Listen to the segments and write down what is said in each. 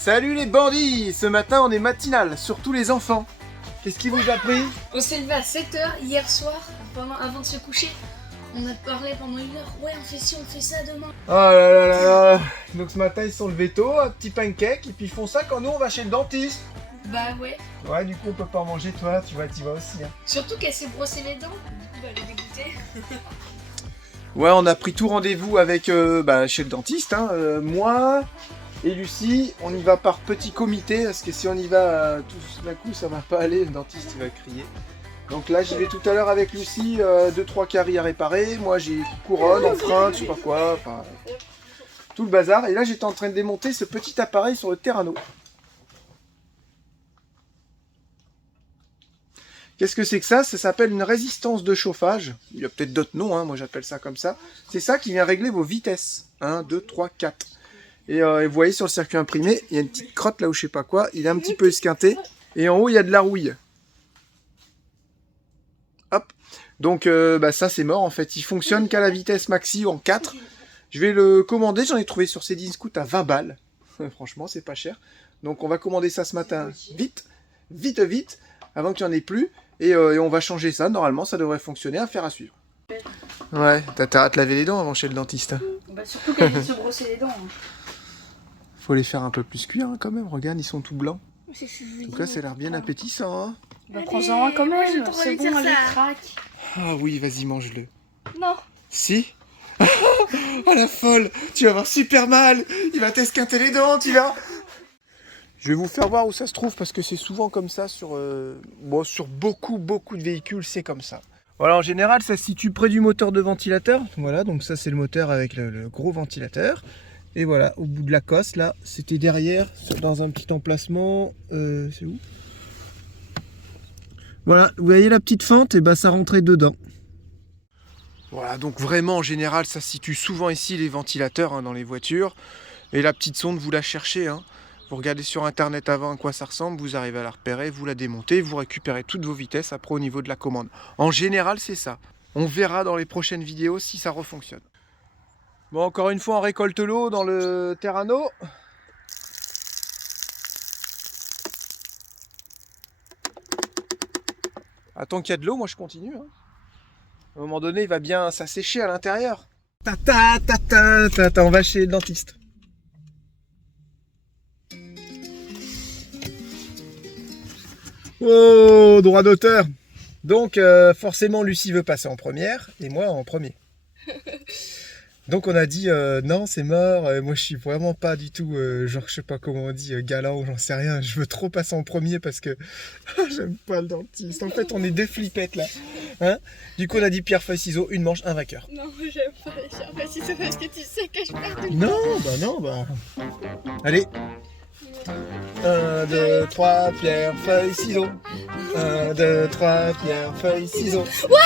Salut les bandits! Ce matin on est matinal, surtout les enfants. Qu'est-ce qui vous a pris? On s'est levé à 7h hier soir, avant de se coucher. On a parlé pendant 1 heure. Ouais, on fait ci, on fait ça demain. Oh là là là là. Donc ce matin ils sont levés tôt, un petit pancake, et puis ils font ça quand nous on va chez le dentiste. Bah ouais. Ouais, du coup on peut pas en manger, toi, tu vois, t'y vas aussi. Hein. Surtout qu'elle s'est brossé les dents. Du coup, elle est dégoûtée. Ouais, on a pris tout rendez-vous avec chez le dentiste. Hein. Moi et Lucie, on y va par petit comité, parce que si on y va tout d'un coup, ça va pas aller, le dentiste il va crier. Donc là, j'y vais tout à l'heure avec Lucie, 2-3 caries à réparer. Moi, j'ai couronne, empreinte, je sais pas quoi, enfin, tout le bazar. Et là, j'étais en train de démonter ce petit appareil sur le Terrano. Qu'est-ce que c'est que ça? Ça s'appelle une résistance de chauffage. Il y a peut-être d'autres noms, hein, moi j'appelle ça comme ça. C'est ça qui vient régler vos vitesses. 1, 2, 3, 4. Et vous voyez sur le circuit imprimé, il y a une petite crotte là où je sais pas quoi. Il est un petit peu esquinté. Et en haut, il y a de la rouille. Hop. Donc ça c'est mort en fait. Il fonctionne qu'à la vitesse maxi en 4. Je vais le commander. J'en ai trouvé sur Cdiscount à 20 balles. Franchement, c'est pas cher. Donc on va commander ça ce matin. Vite. Vite. Avant qu'il n'y en ait plus. Et on va changer ça. Normalement, ça devrait fonctionner. Affaire à suivre. Ouais, t'as intérêt à te laver les dents avant chez le dentiste. Bah surtout qu'elle vient de se brosser les dents. Faut les faire un peu plus cuire hein, quand même. Regarde, ils sont tout blancs. En tout cas, ça a l'air bien appétissant. Hein. Bah prends-en un quand même. C'est bon, elle craque. Ah oui, vas-y, mange-le. Non. Si. Oh la folle. Tu vas avoir super mal. Il va t'esquinter les dents, tu vas. Je vais vous faire voir où ça se trouve parce que c'est souvent comme ça sur beaucoup de véhicules, c'est comme ça. Voilà, en général, ça se situe près du moteur de ventilateur. Voilà, donc ça c'est le moteur avec le gros ventilateur. Et voilà, au bout de la cosse, là, c'était derrière, dans un petit emplacement. C'est où? Voilà, vous voyez la petite fente, et ben ça rentrait dedans. Voilà, donc vraiment en général, ça se situe souvent ici les ventilateurs hein, dans les voitures. Et la petite sonde, vous la cherchez. Hein. Vous regardez sur internet avant à quoi ça ressemble, vous arrivez à la repérer, vous la démontez, vous récupérez toutes vos vitesses après au niveau de la commande. En général, c'est ça. On verra dans les prochaines vidéos si ça refonctionne. Bon, encore une fois, on récolte l'eau dans le Terrano. Attends qu'il y a de l'eau, moi je continue. Hein. À un moment donné, il va bien s'assécher à l'intérieur. On va chez le dentiste. Oh, droit d'auteur. Donc, forcément, Lucie veut passer en première et moi en premier. Donc, on a dit non, c'est mort. Moi, je suis vraiment pas du tout, genre, je sais pas comment on dit, galant ou j'en sais rien. Je veux trop passer en premier parce que j'aime pas le dentiste. En fait, on est deux flippettes là. Hein, du coup, on a dit pierre, feuille, ciseaux, une manche, un vainqueur. Non, j'aime pas les pierres, feuille, ciseaux parce que tu sais que je perds tout le Non, bah. Allez. 1, 2, 3, pierre, feuille, ciseaux. 1, 2, 3, pierre, feuille, ciseaux. Ouais.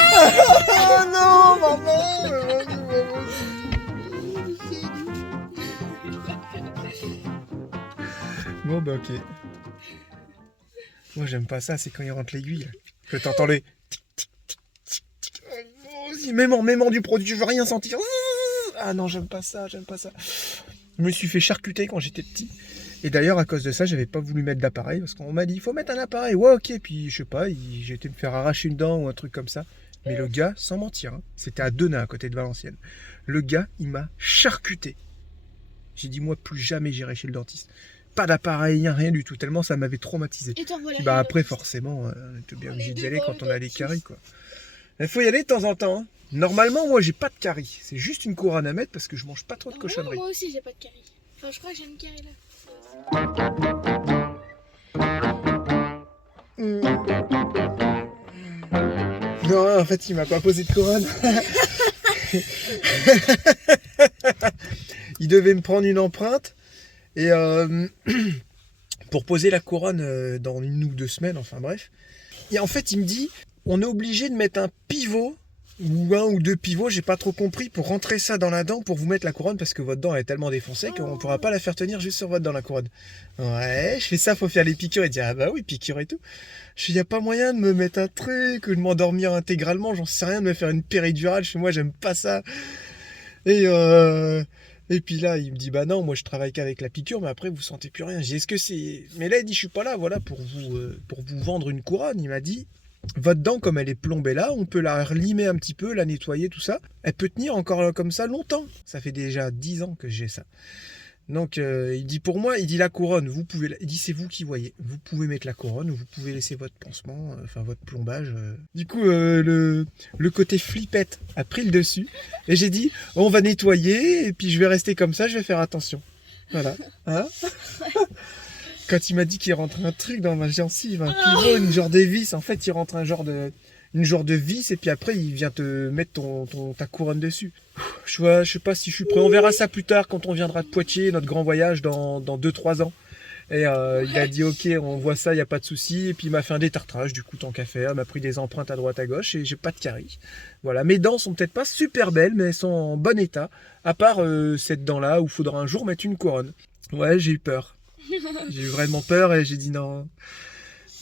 Oh non, maman. Bon, bah, ok. Moi, j'aime pas ça, c'est quand il rentre l'aiguille. Que t'entends les. Mémore du produit, je veux rien sentir. Ah non, j'aime pas ça. Je me suis fait charcuter quand j'étais petit. Et d'ailleurs, à cause de ça, j'avais pas voulu mettre d'appareil parce qu'on m'a dit il faut mettre un appareil. Ouais, ok. Puis je sais pas, j'ai été me faire arracher une dent ou un truc comme ça. Mais le gars, sans mentir, hein, c'était à Denain, à côté de Valenciennes. Le gas, il m'a charcuté. J'ai dit moi, plus jamais j'irai chez le dentiste. Pas d'appareil, rien du tout. Tellement ça m'avait traumatisé. Et voilà, puis bah après, forcément, on était bien obligé d'y aller quand on a les caries, quoi. Il faut y aller de temps en temps. Hein. Normalement, moi, j'ai pas de caries. C'est juste une couronne à mettre parce que je mange pas trop de cochonneries. Moi aussi, j'ai pas de caries. Enfin, je crois que j'ai une carie là. Non, en fait, il m'a pas posé de couronne. Il devait me prendre une empreinte et pour poser la couronne dans 1 ou 2 semaines, enfin bref. Et en fait, il me dit, on est obligé de mettre un pivot ou 1 ou 2 pivots, j'ai pas trop compris, pour rentrer ça dans la dent pour vous mettre la couronne parce que votre dent elle est tellement défoncée qu'on pourra pas la faire tenir juste sur votre dent la couronne. Ouais, je fais ça, faut faire les piqûres et dire ah bah oui, piqûres et tout. Je dis y a pas moyen de me mettre un truc ou de m'endormir intégralement, j'en sais rien, de me faire une péridurale chez moi, j'aime pas ça. Et Et puis là, il me dit, bah non, moi je travaille qu'avec la piqûre, mais après vous sentez plus rien. J'ai dit, est-ce que c'est... Mais là, il dit, je suis pas là, voilà, pour vous vendre une couronne. Il m'a dit, votre dent, comme elle est plombée là, on peut la relimer un petit peu, la nettoyer, tout ça. Elle peut tenir encore comme ça longtemps. Ça fait déjà 10 ans que j'ai ça. Donc il dit pour moi, il dit la couronne, vous pouvez, il dit c'est vous qui voyez, vous pouvez mettre la couronne ou vous pouvez laisser votre pansement, enfin votre plombage. Du coup le côté flippette a pris le dessus et j'ai dit on va nettoyer et puis je vais rester comme ça, je vais faire attention. Voilà. Hein. Quand il m'a dit qu'il rentrait un truc dans ma gencive, un pivot, une genre de vis, en fait il rentre une genre de vis et puis après il vient te mettre ta couronne dessus. Je sais pas si je suis prêt. On verra ça plus tard quand on viendra de Poitiers, notre grand voyage dans 2-3 ans. Et il a dit ok, on voit ça, il n'y a pas de souci. Et puis il m'a fait un détartrage, du coup tant qu'à faire. Il m'a pris des empreintes à droite à gauche et j'ai pas de caries. Voilà, mes dents sont peut-être pas super belles, mais elles sont en bon état. À part cette dent-là où il faudra un jour mettre une couronne. Ouais, j'ai eu peur. J'ai eu vraiment peur et j'ai dit non.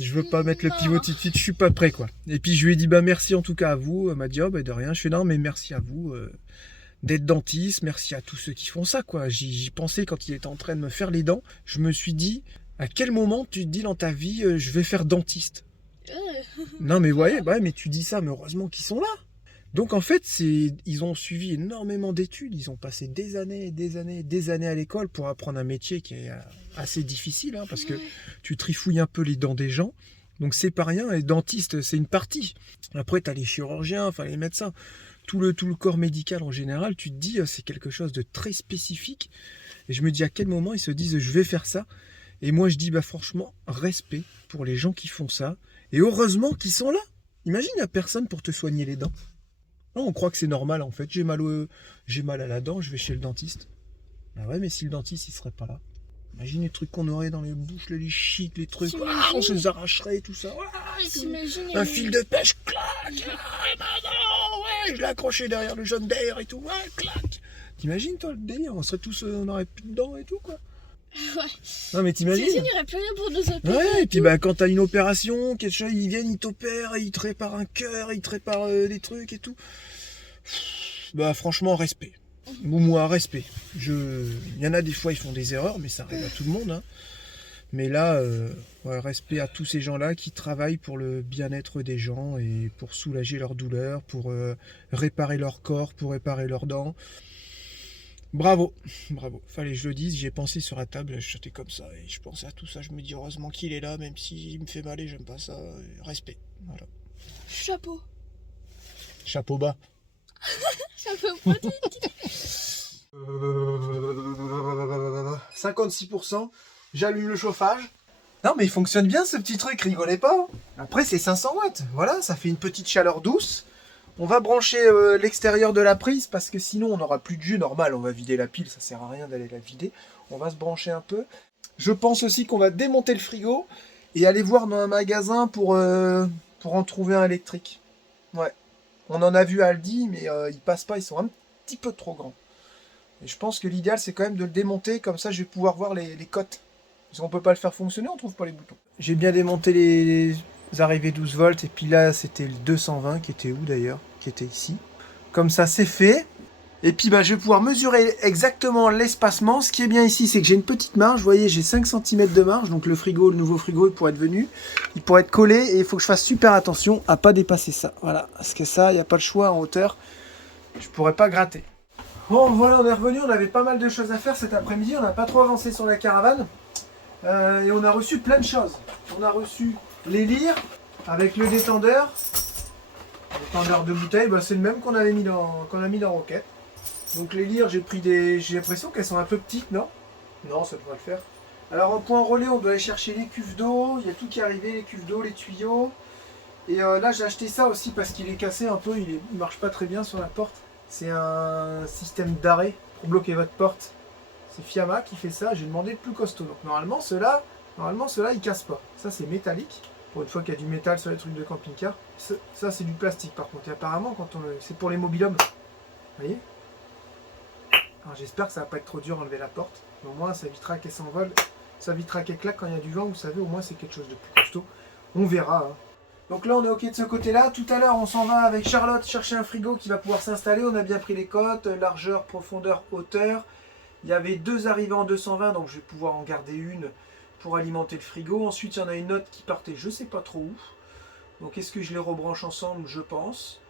Je veux pas mettre le pivot tout de suite, je suis pas prêt quoi. Et puis je lui ai dit bah merci en tout cas à vous. Elle m'a dit oh bah de rien. Je fais non mais merci à vous d'être dentiste, merci à tous ceux qui font ça quoi. J'y pensais quand il était en train de me faire les dents. Je me suis dit à quel moment tu te dis dans ta vie je vais faire dentiste. Non mais ouais mais tu dis ça mais heureusement qu'ils sont là. Donc en fait, ils ont suivi énormément d'études, ils ont passé des années à l'école pour apprendre un métier qui est assez difficile, hein, parce que tu trifouilles un peu les dents des gens, donc c'est pas rien, et dentiste c'est une partie. Après tu as les chirurgiens, enfin les médecins, tout le corps médical en général, tu te dis c'est quelque chose de très spécifique, et je me dis à quel moment ils se disent je vais faire ça, et moi je dis bah franchement, respect pour les gens qui font ça, et heureusement qu'ils sont là. Imagine, il n'y a personne pour te soigner les dents. Non, on croit que c'est normal en fait. J'ai mal à la dent, je vais chez le dentiste. Ah ouais, mais si le dentiste il serait pas là. Imagine les trucs qu'on aurait dans les bouches, les chics, les trucs. On se les arracherait, tout ça. Un fil de pêche, clac. Ouais, je l'ai accroché derrière le jaune d'air et tout. Ouais, clac. T'imagines toi le délire, on aurait plus de dents et tout quoi. Ouais. Non mais t'imagines. Il n'y aurait plus rien pour nous opérer. Ouais, et puis bah quand t'as une opération, quelqu'un ils viennent, ils t'opèrent, ils te réparent un cœur, ils te réparent des trucs et tout. Bah franchement respect. Moi respect. Il y en a des fois ils font des erreurs, mais ça arrive à tout le monde. Hein. Mais là, ouais, respect à tous ces gens-là qui travaillent pour le bien-être des gens et pour soulager leur douleur, pour réparer leur corps, pour réparer leurs dents. Bravo, bravo. Fallait que je le dise, j'ai pensé sur la table, j'étais comme ça et je pensais à tout ça. Je me dis heureusement qu'il est là, même s'il me fait mal et j'aime pas ça. Respect. Voilà. Chapeau. Chapeau bas. Chapeau pointu. 56%. J'allume le chauffage. Non mais il fonctionne bien ce petit truc, rigolez pas. Après c'est 500 watts. Voilà, ça fait une petite chaleur douce. On va brancher l'extérieur de la prise parce que sinon on n'aura plus de jus normal. On va vider la pile, ça sert à rien d'aller la vider. On va se brancher un peu. Je pense aussi qu'on va démonter le frigo et aller voir dans un magasin pour en trouver un électrique. Ouais. On en a vu à Aldi, mais ils passent pas, ils sont un petit peu trop grands. Et je pense que l'idéal c'est quand même de le démonter, comme ça je vais pouvoir voir les cotes. Parce qu'on peut pas le faire fonctionner, on trouve pas les boutons. J'ai bien démonté les arrivées 12 volts et puis là c'était le 220 qui était où d'ailleurs, qui était ici. Comme ça c'est fait. Et puis bah, je vais pouvoir mesurer exactement l'espacement. Ce qui est bien ici c'est que j'ai une petite marge, vous voyez j'ai 5 cm de marge, donc le nouveau frigo il pourrait être venu, il pourrait être collé et il faut que je fasse super attention à pas dépasser ça. Voilà, parce que ça il n'y a pas le choix en hauteur, je pourrais pas gratter. Bon voilà, on est revenu, on avait pas mal de choses à faire cet après-midi, on n'a pas trop avancé sur la caravane. Et on a reçu plein de choses. On a reçu les lyres avec le détendeur. Le détendeur de bouteille, bah, c'est le même qu'on a mis dans Roquette. Donc les lyres, j'ai l'impression qu'elles sont un peu petites, non? Non, ça devrait le faire. Alors en point relais, on doit aller chercher les cuves d'eau. Il y a tout qui est arrivé, les cuves d'eau, les tuyaux. Et là, j'ai acheté ça aussi parce qu'il est cassé un peu. Il marche pas très bien sur la porte. C'est un système d'arrêt pour bloquer votre porte. C'est Fiamma qui fait ça, j'ai demandé le plus costaud. Donc normalement ceux-là, ils cassent pas. Ça c'est métallique, pour une fois qu'il y a du métal sur les trucs de camping-car. Ça c'est du plastique par contre. Et apparemment c'est pour les mobil-hommes. Vous voyez? Alors j'espère que ça va pas être trop dur à enlever la porte. Mais au moins ça évitera qu'elle s'envole. Ça évitera qu'elle claque quand il y a du vent, vous savez, au moins c'est quelque chose de plus costaud. On verra. Hein. Donc là on est ok de ce côté-là. Tout à l'heure on s'en va avec Charlotte chercher un frigo qui va pouvoir s'installer. On a bien pris les cotes, largeur, profondeur, hauteur. Il y avait 2 arrivées en 220, donc je vais pouvoir en garder une pour alimenter le frigo. Ensuite, il y en a une autre qui partait, je sais pas trop où. Donc est-ce que je les rebranche ensemble? Je pense.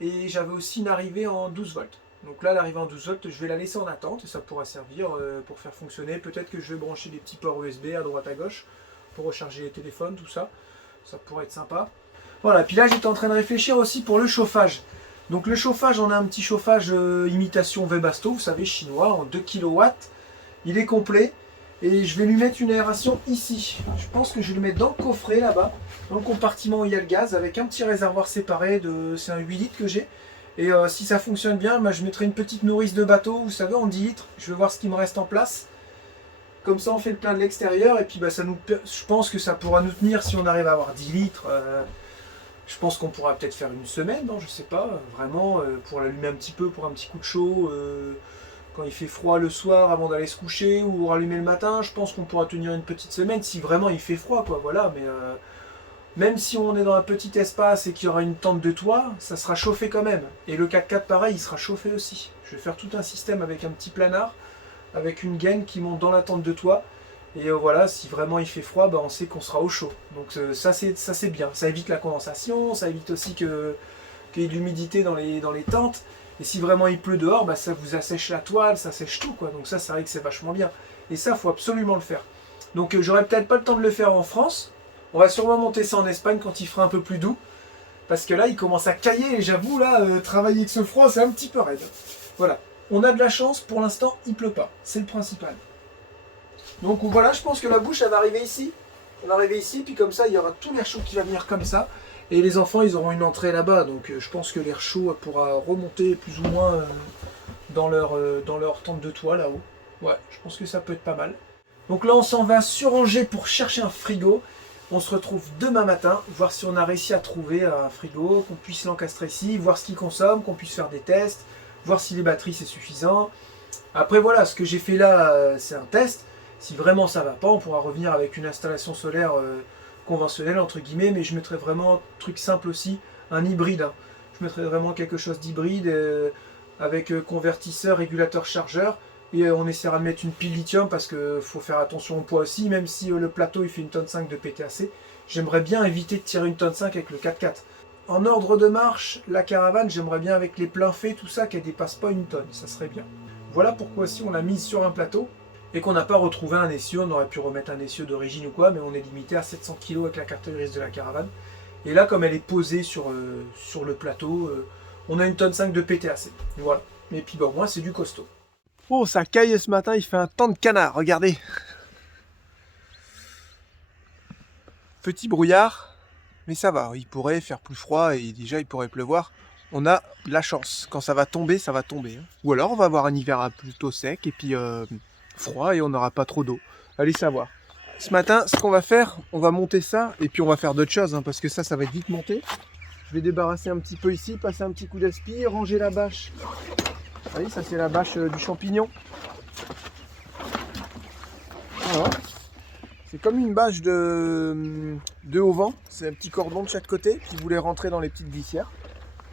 Et j'avais aussi une arrivée en 12 volts. Donc là, l'arrivée en 12 volts, je vais la laisser en attente et ça pourra servir pour faire fonctionner. Peut-être que je vais brancher des petits ports USB à droite à gauche pour recharger les téléphones, tout ça. Ça pourrait être sympa. Voilà, puis là, j'étais en train de réfléchir aussi pour le chauffage. Donc le chauffage, on a un petit chauffage imitation Webasto, vous savez, chinois, en 2 kW. Il est complet. Et je vais lui mettre une aération ici. Je pense que je vais le mettre dans le coffret là-bas, dans le compartiment où il y a le gaz, avec un petit réservoir séparé. C'est un 8 litres que j'ai. Et si ça fonctionne bien, bah, je mettrai une petite nourrice de bateau, vous savez, en 10 litres. Je vais voir ce qui me reste en place. Comme ça, on fait le plein de l'extérieur. Et puis, bah, je pense que ça pourra nous tenir si on arrive à avoir 10 litres. Je pense qu'on pourra peut-être faire une semaine, non, je sais pas. Vraiment, pour l'allumer un petit peu, pour un petit coup de chaud. Quand il fait froid le soir avant d'aller se coucher ou rallumer le matin, je pense qu'on pourra tenir une petite semaine si vraiment il fait froid, quoi. Voilà, mais même si on est dans un petit espace et qu'il y aura une tente de toit, ça sera chauffé quand même. Et le 4x4 pareil, il sera chauffé aussi. Je vais faire tout un système avec un petit planard, avec une gaine qui monte dans la tente de toit. Et voilà, si vraiment il fait froid, bah, on sait qu'on sera au chaud. Donc ça c'est bien. Ça évite la condensation, ça évite aussi qu'il y ait de l'humidité dans les tentes. Et si vraiment il pleut dehors, bah, ça vous assèche la toile, ça sèche tout, quoi. Donc ça, c'est vrai que c'est vachement bien. Et ça, il faut absolument le faire. Donc j'aurai peut-être pas le temps de le faire en France. On va sûrement monter ça en Espagne quand il fera un peu plus doux. Parce que là, il commence à cailler. Et j'avoue, là, travailler avec ce froid, c'est un petit peu raide. Voilà. On a de la chance. Pour l'instant, il pleut pas. C'est le principal. Donc voilà, je pense que la bouche, elle va arriver ici. On va arriver ici, puis comme ça, il y aura tout l'air chaud qui va venir comme ça. Et les enfants, ils auront une entrée là-bas, donc je pense que l'air chaud pourra remonter plus ou moins dans leur tente de toit là-haut. Ouais, je pense que ça peut être pas mal. Donc là, on s'en va sur Angers pour chercher un frigo. On se retrouve demain matin, voir si on a réussi à trouver un frigo, qu'on puisse l'encastrer ici, voir ce qu'il consomme, qu'on puisse faire des tests, voir si les batteries c'est suffisant. Après voilà, ce que j'ai fait là, c'est un test. Si vraiment ça va pas, on pourra revenir avec une installation solaire conventionnel entre guillemets, mais je mettrais vraiment un truc simple aussi, un hybride. Hein. Je mettrais vraiment quelque chose d'hybride avec convertisseur, régulateur, chargeur, et on essaiera de mettre une pile lithium parce qu'il faut faire attention au poids aussi, même si le plateau il fait 1,5 tonne de PTAC. J'aimerais bien éviter de tirer 1,5 tonne avec le 4x4. En ordre de marche, la caravane, j'aimerais bien avec les pleins faits, tout ça, qu'elle dépasse pas 1 tonne, ça serait bien. Voilà pourquoi si on l'a mise sur un plateau, et qu'on n'a pas retrouvé un essieu, on aurait pu remettre un essieu d'origine ou quoi, mais on est limité à 700 kg avec la carte grise de la caravane. Et là, comme elle est posée sur le plateau, on a 1,5 tonne de PTAC. Voilà. Et puis bon, moi, c'est du costaud. Oh, ça caille ce matin, il fait un temps de canard, regardez. Petit brouillard, mais ça va, il pourrait faire plus froid et déjà il pourrait pleuvoir. On a de la chance, quand ça va tomber, ça va tomber. Hein. Ou alors on va avoir un hiver plutôt sec et puis froid et on n'aura pas trop d'eau. Allez savoir. Ce matin, ce qu'on va faire, on va monter ça et puis on va faire d'autres choses hein, parce que ça va être vite monté. Je vais débarrasser un petit peu ici, passer un petit coup d'aspi, ranger la bâche. Vous voyez, ça c'est la bâche du champignon. Voilà. C'est comme une bâche de haut vent. C'est un petit cordon de chaque côté qui voulait rentrer dans les petites glissières.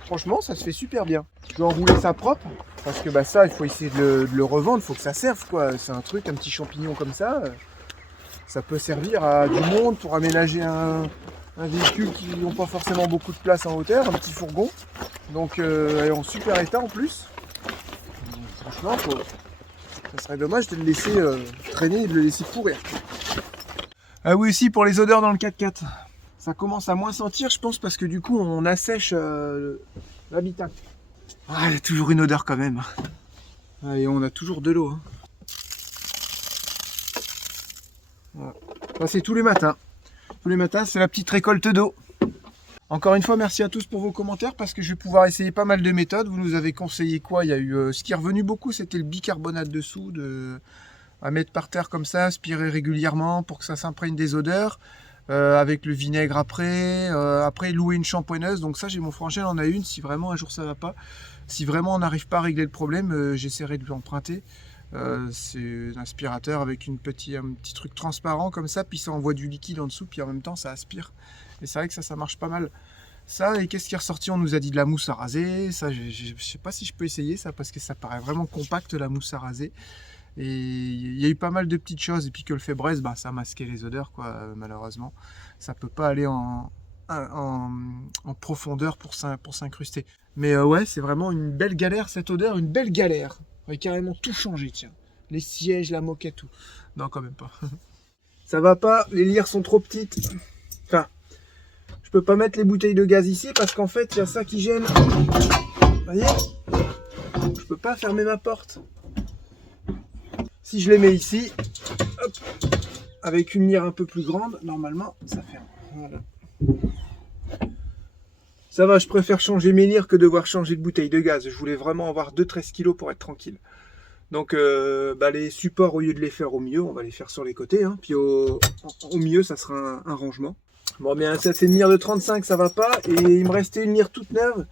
Franchement, ça se fait super bien. Je vais enrouler ça propre parce que bah, ça, il faut essayer de le revendre. Il faut que ça serve, quoi. C'est un truc, un petit champignon comme ça. Ça peut servir à du monde pour aménager un véhicule qui n'ont pas forcément beaucoup de place en hauteur, un petit fourgon. Donc, elle est en super état en plus. Donc, franchement, ça serait dommage de le laisser traîner et de le laisser pourrir. Ah oui, aussi pour les odeurs dans le 4x4. Ça commence à moins sentir, je pense, parce que du coup, on assèche l'habitacle. Ah, il y a toujours une odeur quand même. Ah, et on a toujours de l'eau. Hein. Voilà. Ça, c'est tous les matins. Tous les matins, c'est la petite récolte d'eau. Encore une fois, merci à tous pour vos commentaires, parce que je vais pouvoir essayer pas mal de méthodes. Vous nous avez conseillé quoi? Il y a eu ce qui est revenu beaucoup, c'était le bicarbonate de soude à mettre par terre comme ça, aspirer régulièrement pour que ça s'imprègne des odeurs. Avec le vinaigre après louer une shampoineuse. Donc ça, j'ai mon frangin en a une, si vraiment un jour ça va pas, si vraiment on n'arrive pas à régler le problème, j'essaierai de lui emprunter. C'est un aspirateur avec un petit truc transparent comme ça, puis ça envoie du liquide en dessous, puis en même temps ça aspire. Et c'est vrai que ça marche pas mal. Ça, et qu'est-ce qui est ressorti? On nous a dit de la mousse à raser. Ça, je sais pas si je peux essayer ça, parce que ça paraît vraiment compact, la mousse à raser. Et il y a eu pas mal de petites choses. Et puis que le fébreze, bah, ça a masqué les odeurs, quoi, malheureusement. Ça peut pas aller en profondeur pour s'incruster. Mais ouais, c'est vraiment une belle galère cette odeur, une belle galère. On va carrément tout changer, tiens. Les sièges, la moquette, tout. Non, quand même pas. Ça va pas, les lyres sont trop petites. Enfin, je peux pas mettre les bouteilles de gaz ici parce qu'en fait, il y a ça qui gêne. Vous voyez? Je peux pas fermer ma porte. Si je les mets ici, hop, avec une lyre un peu plus grande, normalement, ça ferme. Voilà. Ça va, je préfère changer mes lyres que devoir changer de bouteille de gaz. Je voulais vraiment avoir 2-13 kg pour être tranquille. Donc bah, les supports, au lieu de les faire au milieu, on va les faire sur les côtés. Hein. Puis au milieu, ça sera un rangement. Bon, bien, ça c'est une lyre de 35, ça va pas. Et il me restait une lyre toute neuve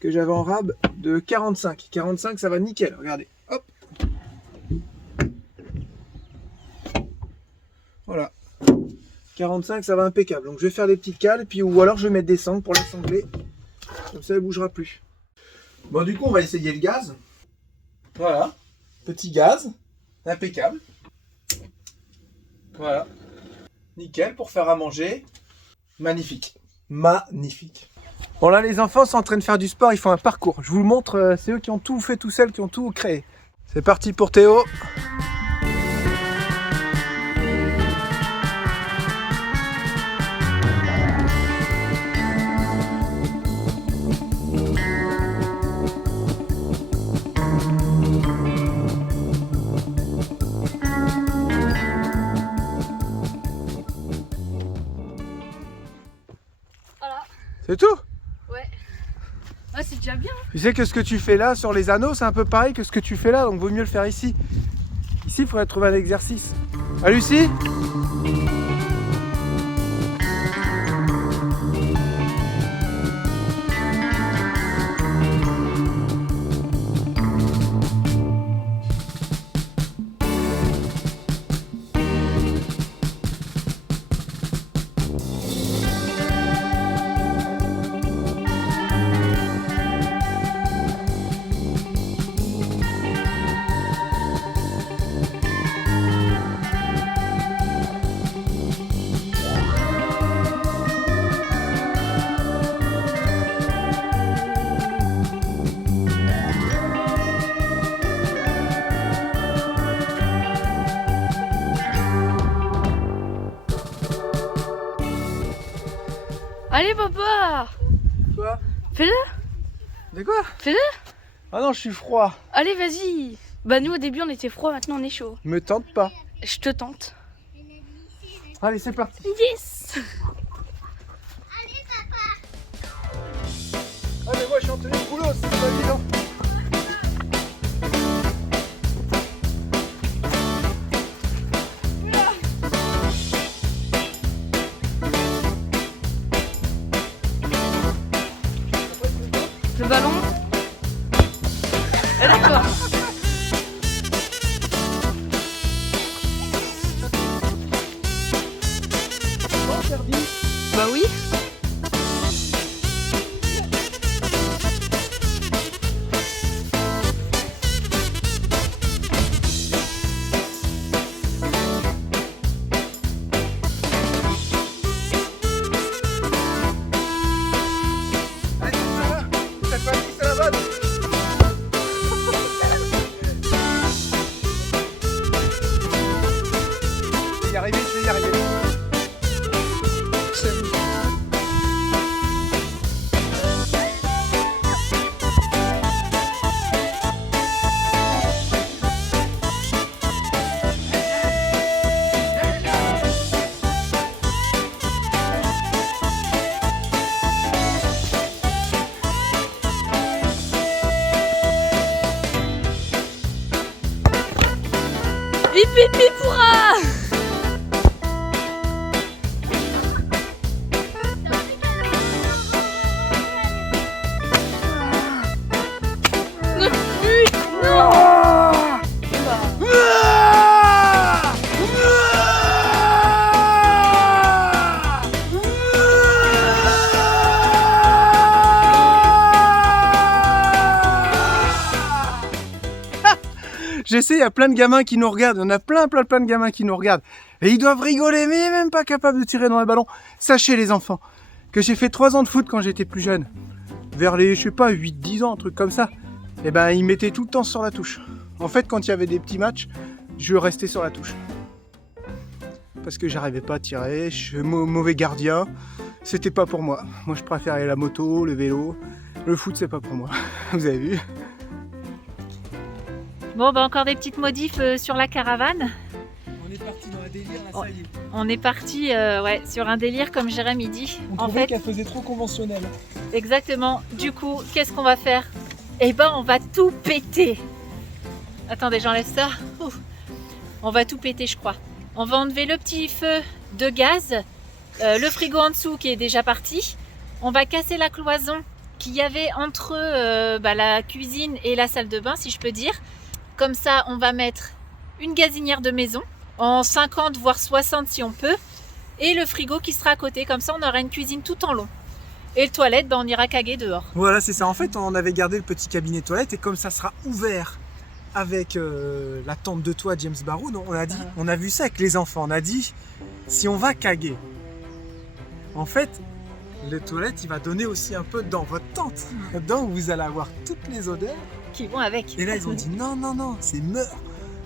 que j'avais en rab de 45. 45, ça va nickel, regardez. Hop. Voilà. 45, ça va impeccable. Donc je vais faire des petites cales, puis ou alors je vais mettre des sangles pour la sangler. Comme ça, elle ne bougera plus. Bon, du coup, on va essayer le gaz. Voilà. Petit gaz. Impeccable. Voilà. Nickel pour faire à manger. Magnifique. Magnifique. Bon, là, les enfants sont en train de faire du sport. Ils font un parcours. Je vous le montre. C'est eux qui ont tout fait tout seuls, qui ont tout créé. C'est parti pour Théo. C'est tout? Ouais. Ouais, c'est déjà bien. Tu sais que ce que tu fais là sur les anneaux, c'est un peu pareil que ce que tu fais là, donc vaut mieux le faire ici. Ici, il faudrait trouver un exercice. Ah, Lucie? Allez, papa! Quoi? Fais-le! De quoi? Fais-le! Ah non, je suis froid. Allez, vas-y! Bah, nous au début on était froid, maintenant on est chaud. Me tente pas. Je te tente. Allez, c'est parti. Yes! Ah, mais moi, je suis en tenue de boulot, c'est pas évident. Le ballon. Ah, d'accord. Bah oui. Je vais y arriver. Hip hip hip hurrah! Je sais, il y a plein de gamins qui nous regardent. On a plein de gamins qui nous regardent. Et ils doivent rigoler, mais même pas capables de tirer dans les ballons. Sachez les enfants, que j'ai fait 3 ans de foot quand j'étais plus jeune. Vers les, je sais pas, 8-10 ans, un truc comme ça. Et ben, ils mettaient tout le temps sur la touche. En fait, quand il y avait des petits matchs, je restais sur la touche. Parce que j'arrivais pas à tirer, je suis mauvais gardien. C'était pas pour moi. Moi, je préférais la moto, le vélo. Le foot, c'est pas pour moi. Vous avez vu? Bon, bah encore des petites modifs sur la caravane. On est parti dans un délire, là, ça y est. On est parti ouais, sur un délire comme Jérémy dit. On en trouvait fait, qu'elle faisait trop conventionnelle. exactement. Du coup, qu'est-ce qu'on va faire? Eh ben, on va tout péter. Attendez, j'enlève ça. Ouf. On va tout péter, je crois. On va enlever le petit feu de gaz, le frigo en dessous qui est déjà parti. On va casser la cloison qu'il y avait entre la cuisine et la salle de bain, si je peux dire. Comme ça, on va mettre une gazinière de maison, en 50 voire 60 si on peut, et le frigo qui sera à côté. Comme ça, on aura une cuisine tout en long. Et le toilette, on ira caguer dehors. Voilà, c'est ça. En fait, on avait gardé le petit cabinet toilette et comme ça sera ouvert avec la tente de toit James Barrow, on a vu ça avec les enfants. On a dit, si on va caguer, en fait, le toilette, il va donner aussi un peu dans votre tente. Dedans, vous allez avoir toutes les odeurs. Qui vont avec. Et là, ils ont dit, non, c'est meurs.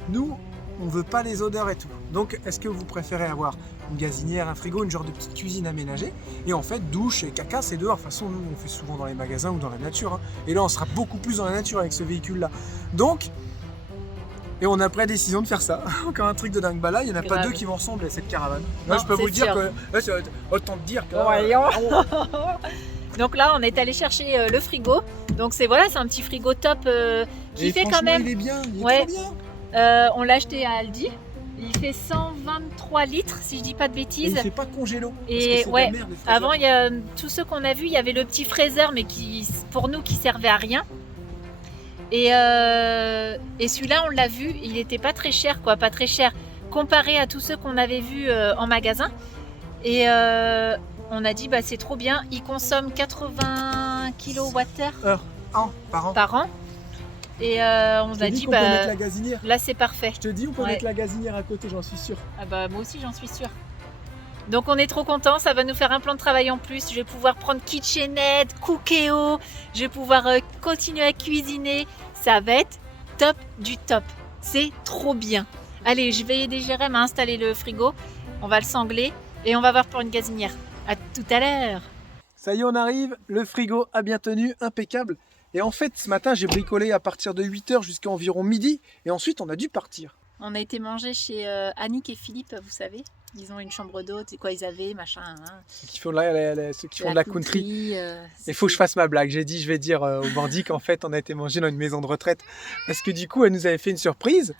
Nous, on veut pas les odeurs et tout. Donc, est-ce que vous préférez avoir une gazinière, un frigo, une genre de petite cuisine aménagée? Et en fait, douche et caca, c'est dehors. De toute façon, nous, on fait souvent dans les magasins ou dans la nature. Hein. Et là, on sera beaucoup plus dans la nature avec ce véhicule-là. Donc, et on a pris la décision de faire ça. Encore un truc de dingue. Bah là, il n'y en a pas deux qui vont ressembler à cette caravane. Là, Non, je peux vous dire sûr. que... Là, c'est autant te dire que... Donc là, on est allé chercher le frigo. Donc c'est un petit frigo top qui et fait quand même. il est bien, il est Ouais. trop bien. On l'a acheté à Aldi. Il fait 123 litres, si je dis pas de Et bêtises. il fait pas congélo. Et parce que c'est de ouais, la merde, les fraiseurs. avant, il y a tous ceux qu'on a vus, il y avait le petit fraiseur, mais qui, pour nous, qui servait à rien. Et celui-là, on l'a vu, il était pas très cher, quoi, pas très cher comparé à tous ceux qu'on avait vus en magasin. Et on a dit, bah c'est trop bien. Il consomme 80 kWh par an. Et on a dit, qu'on peut mettre bah la gazinière. là c'est parfait. Je te dis, on peut Ouais. mettre la gazinière à côté, j'en suis sûr. Ah bah moi aussi j'en suis sûre. Donc on est trop contents, ça va nous faire un plan de travail en plus. Je vais pouvoir prendre KitchenAid, Cookéo, je vais pouvoir continuer à cuisiner. Ça va être top du top. C'est trop bien. Allez, je vais aider Jérém à installer le frigo. On va le sangler et on va voir pour une gazinière. À tout à l'heure. Ça y est, on arrive. Le frigo a bien tenu, impeccable. Et en fait, ce matin, j'ai bricolé à partir de 8h jusqu'à environ midi. Et ensuite, on a dû partir. On a été manger chez Annick et Philippe, vous savez. Ils ont une chambre d'hôte, c'est quoi ils avaient, machin. Hein. Ceux qui font de la country. Il faut que je fasse ma blague. J'ai dit, je vais dire aux bandits qu'en fait, on a été manger dans une maison de retraite. Parce que du coup, elle nous avait fait une surprise.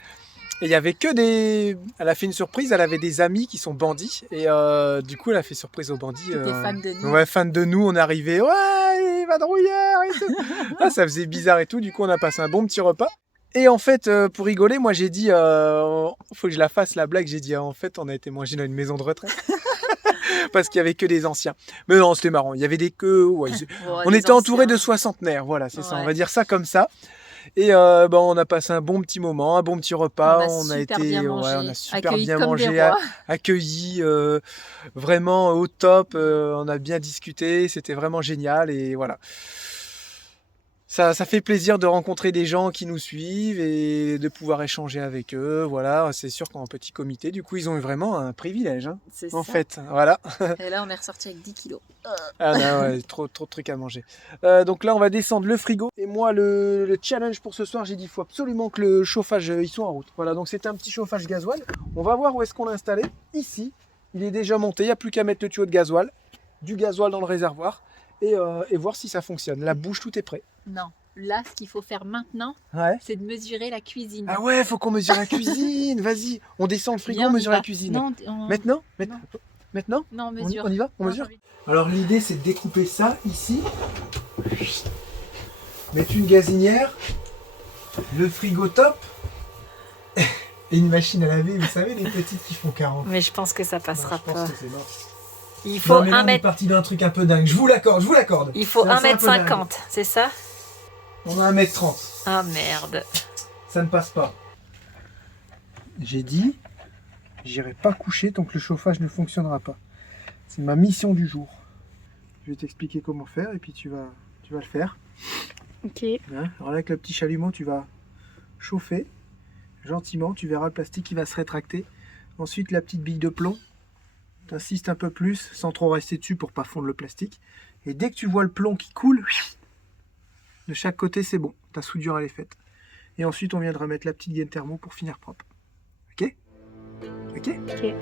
Et il y avait que des... Elle a fait une surprise, elle avait des amis qui sont bandits. Et du coup, elle a fait surprise aux bandits. Qui étaient fans de nous. Ouais, fans de nous. On est arrivé, ouais, vadrouilleur et tout. Ah, ça faisait bizarre et tout. Du coup, on a passé un bon petit repas. Et en fait, pour rigoler, moi j'ai dit, faut que je la fasse la blague. J'ai dit, en fait, on a été manger dans une maison de retraite. Parce qu'il y avait que des anciens. Mais non, c'était marrant. Il y avait des queues. Ouais, on était entouré de soixantenaires. Voilà, c'est ça. On va dire ça comme ça. Et on a passé un bon petit moment, un bon petit repas. On a super bien mangé, accueillis vraiment au top. On a bien discuté. C'était vraiment génial. Et voilà. Ça fait plaisir de rencontrer des gens qui nous suivent et de pouvoir échanger avec eux. Voilà, c'est sûr qu'en petit comité, du coup, ils ont eu vraiment un privilège. Hein, en fait, voilà. Et là, on est ressorti avec 10 kilos. Ah non, ouais, trop de trucs à manger. Donc là, on va descendre le frigo. Et moi, le challenge pour ce soir, j'ai dit, il faut absolument que le chauffage, il soit en route. Voilà, donc c'était un petit chauffage gasoil. On va voir où est-ce qu'on l'a installé. Ici, il est déjà monté. Il n'y a plus qu'à mettre le tuyau de gasoil, du gasoil dans le réservoir. Et voir si ça fonctionne. La bouche, tout est prêt. Non, là, ce qu'il faut faire maintenant, c'est de mesurer la cuisine. Ah ouais, faut qu'on mesure la cuisine. Vas-y, on descend le frigo, on mesure la cuisine. Non, Maintenant Non, on mesure. On y va? On mesure? Alors l'idée, c'est de découper ça ici. Mettre une gazinière, le frigo top et une machine à laver. Vous savez, les petites qui font 40. Mais je pense que ça passera je pense pas. que c'est mort. Il faut on est parti d'un truc un peu dingue. Je vous l'accorde. Il faut C'est un peu 1m50, c'est ça? On a 1m30. Ah merde. Ça ne passe pas. J'ai dit, j'irai pas coucher tant que le chauffage ne fonctionnera pas. C'est ma mission du jour. Je vais t'expliquer comment faire et puis tu vas le faire. Ok. Hein, alors là, avec le petit chalumeau, tu vas chauffer gentiment. Tu verras le plastique qui va se rétracter. Ensuite, la petite bille de plomb. Tu insistes un peu plus sans trop rester dessus pour pas fondre le plastique. Et dès que tu vois le plomb qui coule, de chaque côté, c'est bon. Ta soudure, elle est faite. Et ensuite, on viendra mettre la petite gaine thermo pour finir propre. Ok? Ok? Ok.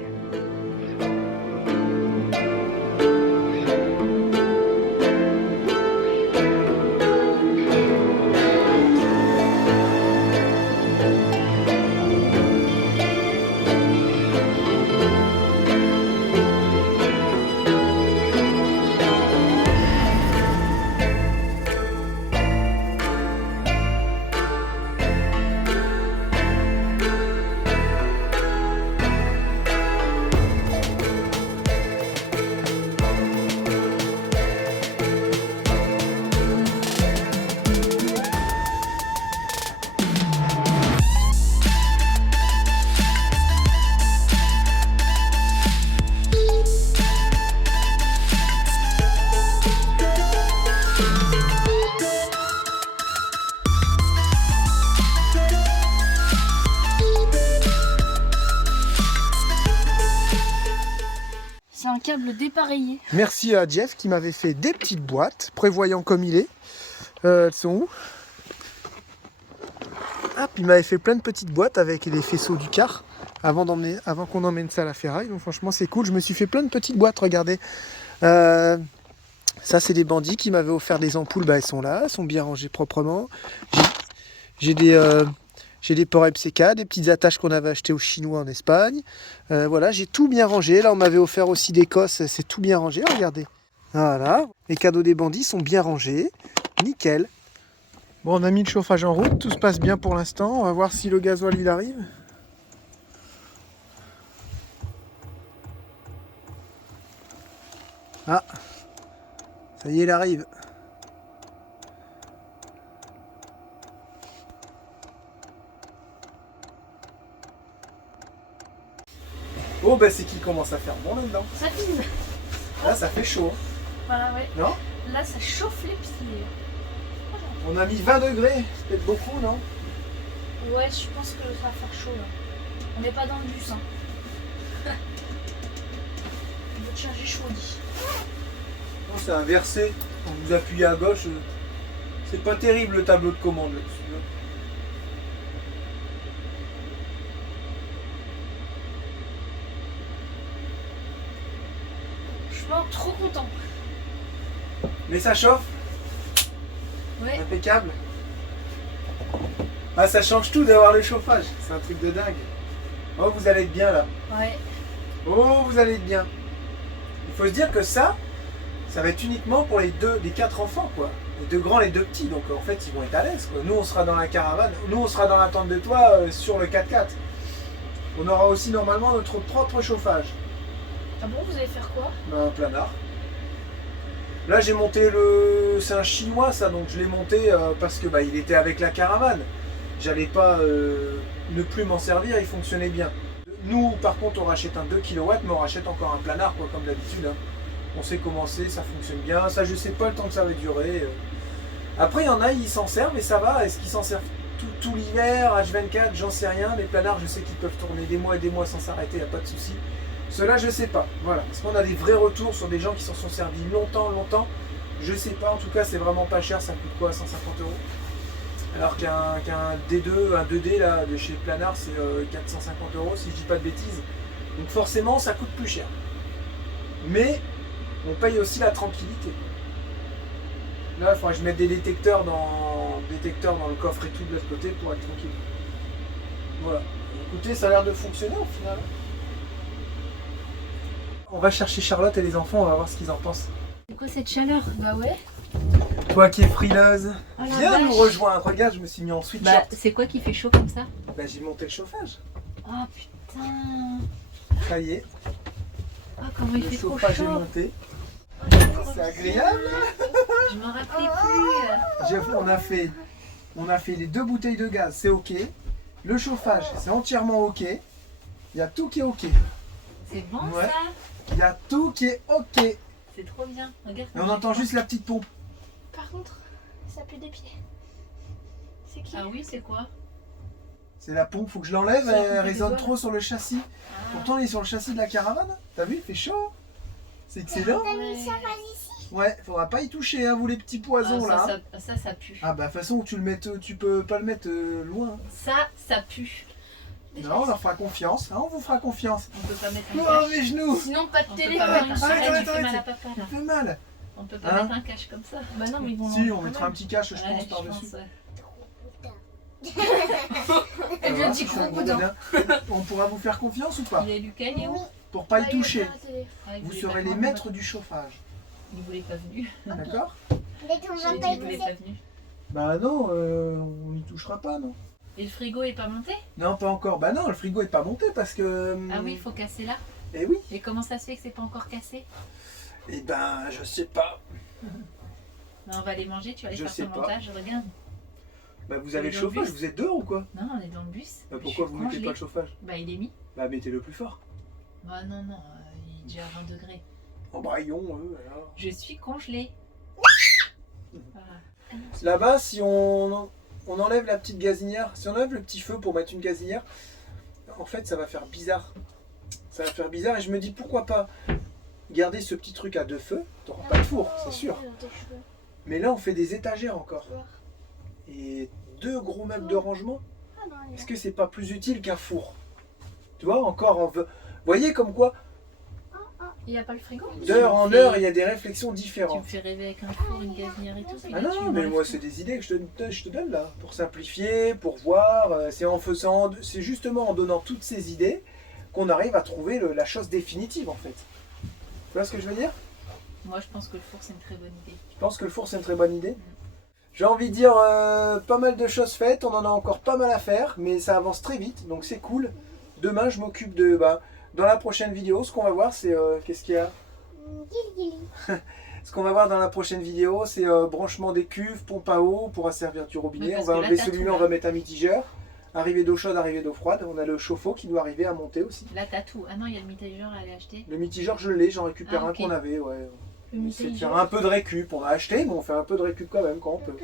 C'est un câble dépareillé. Merci à Jeff qui m'avait fait des petites boîtes, prévoyant comme il est. Elles sont où? Ah, puis il m'avait fait plein de petites boîtes avec les faisceaux du car avant qu'on emmène ça à la ferraille. Donc franchement c'est cool. Je me suis fait plein de petites boîtes, regardez. Ça c'est des bandits qui m'avaient offert des ampoules. Bah, elles sont là, elles sont bien rangées proprement. J'ai des ports MCK, des petites attaches qu'on avait achetées aux Chinois en Espagne. Voilà, j'ai tout bien rangé. Là, on m'avait offert aussi d'Écosse, c'est tout bien rangé, regardez. Voilà, les cadeaux des bandits sont bien rangés. Nickel. Bon, on a mis le chauffage en route, tout se passe bien pour l'instant. On va voir si le gasoil il arrive. Ah, ça y est, il arrive. Oh, bah c'est qui commence à faire bon là-dedans. Ça fine. Là, ça fait chaud. Voilà, ouais. Non? Là, ça chauffe les pieds. On a mis 20 degrés, c'est peut-être beaucoup, non? Ouais, je pense que ça va faire chaud là. On n'est pas dans le bus, hein. On va te changer chaud, dit. Non, c'est inversé. Quand vous appuyez à gauche, c'est pas terrible le tableau de commande là-dessus. Franchement, trop content. Mais ça chauffe, Ouais. impeccable. Ah, ça change tout d'avoir le chauffage, c'est un truc de dingue. Oh, vous allez être bien là. Ouais. Oh, vous allez être bien. Il faut se dire que ça va être uniquement pour les 4 enfants, quoi. Les 2 grands, les 2 petits. Donc en fait, ils vont être à l'aise, quoi. Nous, on sera dans la caravane. Nous, on sera dans la tente de toit sur le 4x4. On aura aussi normalement notre propre chauffage. Ah bon, vous allez faire quoi? Un planard. Là, j'ai monté c'est un chinois, ça, donc je l'ai monté parce que il était avec la caravane. J'allais pas ne plus m'en servir, il fonctionnait bien. Nous, par contre, on rachète un 2 kW, mais on rachète encore un planard, quoi, comme d'habitude. Hein. On sait comment c'est, ça fonctionne bien. Ça, je sais pas le temps que ça va durer. Après, il y en a, ils s'en servent et ça va. Est-ce qu'ils s'en servent tout l'hiver, H24, j'en sais rien. Les planards, je sais qu'ils peuvent tourner des mois et des mois sans s'arrêter, il n'y a pas de souci. Cela, je sais pas. Voilà. Est-ce qu'on a des vrais retours sur des gens qui s'en sont servis longtemps? Je sais pas. En tout cas, c'est vraiment pas cher. Ça coûte quoi, 150 €? Alors qu'un D2, un 2D là, de chez Planard, c'est 450 € si je dis pas de bêtises. Donc forcément, ça coûte plus cher. Mais on paye aussi la tranquillité. Là, il faudrait que je mette des détecteurs dans le coffre et tout de l'autre côté pour être tranquille. Voilà. Écoutez, ça a l'air de fonctionner au final. On va chercher Charlotte et les enfants, on va voir ce qu'ils en pensent. C'est quoi cette chaleur? Bah ouais. Toi qui es frileuse, Oh la viens vache. nous rejoindre. Regarde, je me suis mis en sweatshirt. Bah, c'est quoi qui fait chaud comme ça? J'ai monté le chauffage. Oh putain. Ça y est, Oh, comment il le fait trop chauffage est chaud. monté. C'est agréable. Je me rappelais plus. J'avoue, on a fait les 2 bouteilles de gaz, c'est ok. Le chauffage, c'est entièrement ok. Il y a tout qui est ok. C'est bon Ouais. ça. Il y a tout qui est ok. Et C'est trop bien. Regarde. on entend juste la petite pompe. Par contre, ça pue des pieds. C'est qui? Ah oui, c'est quoi? C'est la pompe, faut que je l'enlève, Ça, elle on fait résonne des trop sur le châssis. Ah. Pourtant, on est sur le châssis de la caravane. T'as vu, il fait chaud. C'est excellent. T'as mis ça Ouais, faudra pas y toucher, hein, vous les petits poisons Ah, là. ça pue. Ah bah de toute façon, tu peux pas le mettre loin. Ça pue. Non, on leur fera confiance. Hein, on vous fera confiance. On peut pas mettre Oh, un cache. mes genoux. Sinon, pas de On télé. peut pas mettre un Arrête, cache. arrête, Tu fais arrête. mal à papa Ça là. fait mal. On peut pas Hein mettre un cache comme ça. Bah non, mais ils vont Si, on l'enlever mettra quand un petit cache, je Ouais, pense, je par-dessus. pense, ouais. Elle vient de dire Ça va, crocodile. bien. On pourra vous faire confiance ou pas? Il est Lucas, il est où? Pour pas y Bah, toucher. Ah, il Vous voulait serez pas les venir. maîtres du chauffage. Il voulait pas venu. D'accord? J'ai dit il voulait pas venu. Bah non, on n'y touchera pas, non? Et le frigo est pas monté? Non, pas encore. Bah non, le frigo est pas monté parce que... Ah oui, il faut casser là. Eh oui. Et comment ça se fait que c'est pas encore cassé? Eh ben, je sais pas. Ben, on va les manger, tu vas aller Je faire sais ton pas. montage, regarde. Bah vous avez le Dans le chauffage, bus. vous êtes dehors ou quoi? Non, on est dans le bus. Bah Je pourquoi suis vous mettez congelée. pas le chauffage? Bah il est mis. Bah mettez-le plus fort. Bah non, non, il est déjà à 20 degrés. En braillon, alors. Je suis congelée. Voilà. Là-bas, si on enlève la petite gazinière, si on enlève le petit feu pour mettre une gazinière, en fait ça va faire bizarre. Ça va faire bizarre et je me dis pourquoi pas garder ce petit truc à deux feux. T'auras pas de four, c'est sûr. Mais là on fait des étagères encore. Et deux gros meubles de rangement, est-ce que c'est pas plus utile qu'un four? Tu vois, encore en... Vous voyez comme quoi, Il n'y a pas le frigo? d'heure en heure, il y a des réflexions Tu me différentes. fais rêver avec un four, une gazinière et tout. puis Ah là, tu non, mais m'enlèves moi tout. c'est des idées que je te donne là, pour simplifier, pour voir, c'est en faisant, c'est justement en donnant toutes ces idées qu'on arrive à trouver la chose définitive en fait. Tu vois ce que je veux dire? Moi, je pense que le four, c'est une très bonne idée. Je pense que le four c'est une très bonne idée. J'ai envie de dire pas mal de choses faites, on en a encore pas mal à faire, mais ça avance très vite, donc c'est cool. Demain je m'occupe de, dans la prochaine vidéo, ce qu'on va voir c'est, qu'est-ce qu'il y a? Ce qu'on va voir dans la prochaine vidéo, c'est branchement des cuves, pompe à eau pour asservir du robinet. Oui, On parce va que là, enlever t'as celui-là, tout, on là. va mettre un mitigeur. Arrivée d'eau chaude, arrivée d'eau froide. On a le chauffe-eau qui doit arriver à monter aussi. Là, t'as tout. Ah non, il y a le mitigeur à aller acheter. Le mitigeur, je l'ai, j'en récupère Ah, un ok. qu'on avait. Ouais. Le On essaie de mitigeur. faire un peu de récup. On a acheté, mais on fait un peu de récup quand même quand on peut.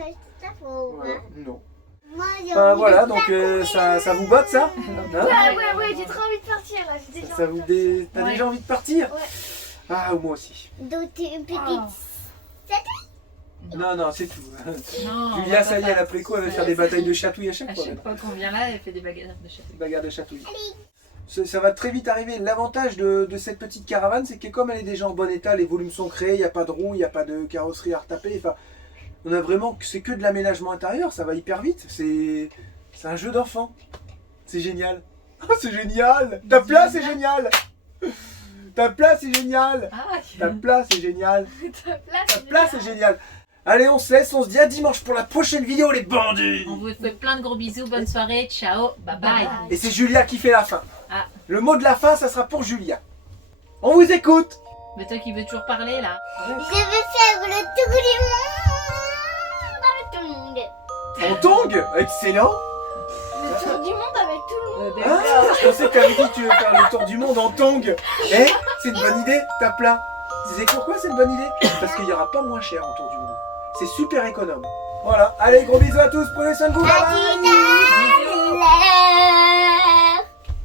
Voilà. Non. Enfin, voilà, donc ça vous botte ça? Hein? Ouais, j'ai trop envie de partir là. J'ai déjà Ça envie vous de partir. T'as Ouais. déjà envie de partir? Ouais. Ah, moi aussi. Donc, une petite. Ah. Non, c'est tout. Non, on Julia, va ça y pas est, elle a faire- pris quoi? Elle va faire des batailles de chatouilles à À chaque fois. chaque fois qu'on vient là, elle fait des bagarres de château. Bagarre de chatouilles. Ça va très vite arriver. L'avantage de cette petite caravane, c'est que comme elle est déjà en bon état, les volumes sont créés, il n'y a pas de roue, il n'y a pas de carrosserie à retaper. Enfin, on a vraiment, c'est que de l'aménagement intérieur, ça va hyper vite. C'est un jeu d'enfant. C'est génial. Oh, c'est génial. Ta place, c'est génial. Ta place, c'est génial. Ah, Ta place, c'est génial. Ta place. Ta place, c'est génial. Allez, on se laisse, on se dit à dimanche pour la prochaine vidéo, les bandits. on vous fait plein de gros bisous, bonne soirée, ciao, bye bye. Et c'est Julia qui fait la fin. Ah. Le mot de la fin, ça sera pour Julia. On vous écoute. Mais toi qui veux toujours parler là. Je veux faire le tour du monde avec tout le monde. En tongue. Excellent. Le tour du monde avec tout le monde. Ah, je pensais que tu avais dit que tu veux faire le tour du monde en tongue. Eh, c'est une bonne idée, tape là. Tu sais pourquoi c'est une bonne idée? Parce qu'il n'y aura pas moins cher en tour du monde. C'est super économe. Voilà, allez, gros bisous à tous, prenez soin de vous. Bye bye. Adidas.